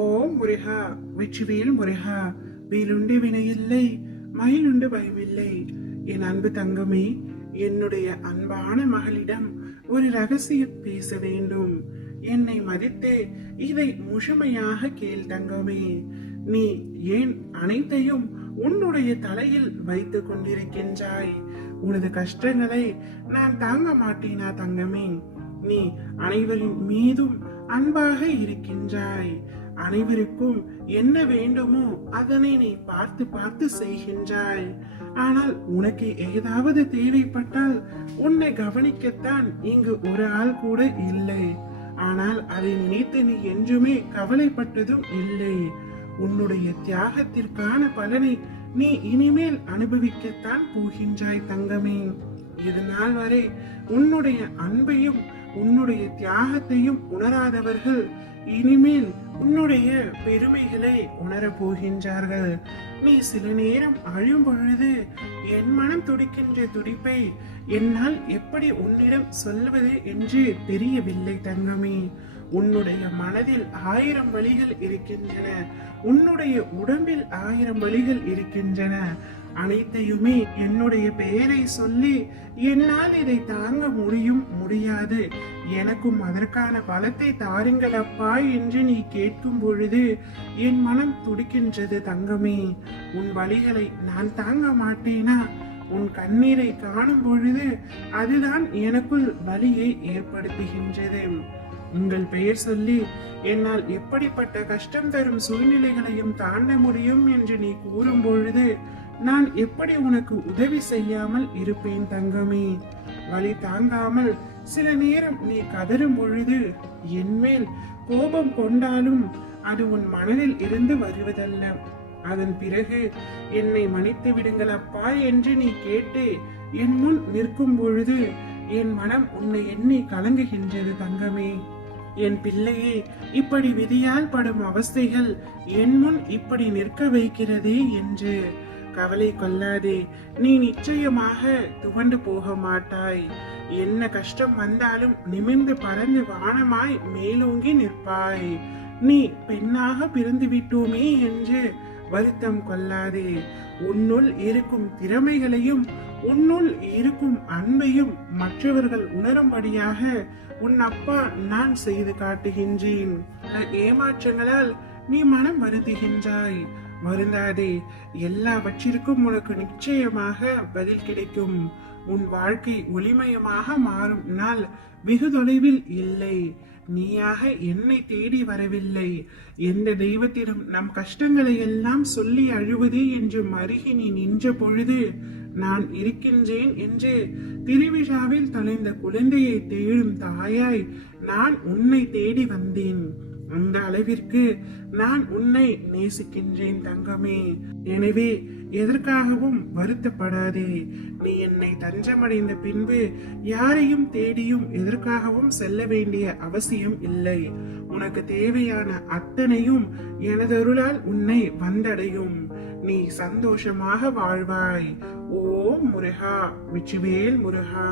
ஓம் முருகா, வெற்றிவேல் முருகா. வேலுண்டு வினையில்லை, மயிலுண்டு பயமில்லை. என் அன்பு தங்கமே, என்னுடைய அன்பான மகளிடம் ஒரு ரகசியம் பேச வேண்டும். என்னை மதித்து இதை முழுமையாக கேள் தங்கமே. நீ ஏன் அனைத்தையும் உன்னுடைய தலையில் வைத்துக் கொண்டிருக்கின்றாய்? உனது கஷ்டங்களை நான் தாங்க மாட்டேனா தங்கமே? நீ அனைவரின் மீதும் அன்பாக இருக்கின்றாய். அனைவருக்கும் என்ன வேண்டுமோ அதனை நீ பார்த்து பார்த்து செய்கின்றாய். ஆனால் உனக்கு ஏதாவது தேவைப்பட்டால் உன்னை கவனிக்கத்தான் இங்கு ஒரு ஆள் கூட இல்லை. ஆனால் அதை நினைத்து நீ என்றுமே கவலைப்பட்டதும் இல்லை. உன்னுடைய தியாகத்திற்கான பலனை நீ இனிமேல் அனுபவிக்கத்தான் போகின்றாய் தங்கமே. இது நாள் வரை உன்னுடைய அன்பையும் உன்னுடைய தியாகத்தையும் உணராதவர்கள் இனிமேல் உன்னுடைய பெருமைகளை உணர போகின்றார்கள். நீ சில நேரம் அழும் பொழுது என் மனம் துடிக்கின்ற துடிப்பை என்னால் எப்படி உன்னிடம் சொல்வது என்று தெரியவில்லை தங்கமே. உன்னுடைய மனதில் 1000 வழிகள் இருக்கின்றன, உன்னுடைய உடம்பில் 1000 வழிகள் இருக்கின்றன. அனைத்தையுமே என்னுடைய பெயரை சொல்லி என்னால் இதை தாங்க முடியாது, எனக்கும் அதற்கான பலத்தை தாருங்கள் அப்பா என்று நீ கேட்கும் பொழுது என் மனம் துடிக்கின்றது தங்கமே. உன் வழிகளை நான் தாங்க மாட்டேனா? உன் கண்ணீரை காணும் பொழுது அதுதான் எனக்குள் வலியை ஏற்படுத்துகின்றது. உங்கள் பெயர் சொல்லி என்னால் எப்படிப்பட்ட கஷ்டம் தரும் சூழ்நிலைகளையும் தாண்ட முடியும் என்று நீ கூறும் பொழுது நான் எப்படி உனக்கு உதவி செய்யாமல் இருப்பேன் தங்கமே? வலி தாங்காமல் சில நேரம் நீ கதறும் பொழுது என் மேல் கோபம் கொண்டாலும் அது உன் மனதில் இருந்து வருவதல்ல. அதன் பிறகு என்னை மன்னித்து விடுங்கள் அப்பா என்று நீ கேட்டு என் முன் நிற்கும் பொழுது என் மனம் உன்னை எண்ணி கலங்குகின்றது தங்கமே. என் பிள்ளையே, இப்படி விதியால் படும் அவஸ்தைகள் என் முன் இப்படி நிற்க வைக்கிறதே என்று கவலை கொள்ளாதே. நீ நிச்சயமாக துவண்டு போக மாட்டாய். என்ன கஷ்டம் வந்தாலும் நிமிர்ந்து பறந்து வானமாய் மேலோங்கி நிற்பாய். நீ பெண்ணாக பிறந்து விட்டோமே என்று வருத்தம் கொள்ளாதே. உன்னுள் இருக்கும் திறமைகளையும் உன்னுள் இருக்கும் அன்பையும் மற்றவர்கள் உணரும்படியாக உன் அப்பா நான் செய்து காட்டுகின்றேன். ஏமாற்றங்களால் நீ மனம் வருந்துகின்றாய். வருந்தாதே, எல்லாவற்றிற்கும் உனக்கு நிச்சயமாக பதில் கிடைக்கும். உன் வாழ்க்கை ஒளிமயமாக மாறும் நாள் வெகு தொலைவில் இல்லை. நீயாக என்னை தேடி வரவில்லை. எந்த தெய்வத்திடம் நம் கஷ்டங்களை எல்லாம் சொல்லி அழுவதே என்று மருகி நீ நின்ற பொழுது நான் இருக்கின்றேன் என்று திருவிழாவில் தொலைந்த குழந்தையை தேடும் தாயாய் நான் உன்னை தேடி வந்தேன். அந்த அளவிற்கு நான் உன்னை நேசிக்கின்றேன் தங்கமே. எனவே எதற்காகவும் வருத்தப்படாதே. நீ என்னை தஞ்சமடைந்த பின்பு யாரையும் தேடியும் எதற்காகவும் செல்ல வேண்டிய அவசியம் இல்லை. உனக்கு தேவையான அத்தனையும் எனதருளால் உன்னை வந்தடையும். நீ சந்தோஷமாக வாழ்வாய். ஓம் முருகா, வெற்றிவேல் முருகா.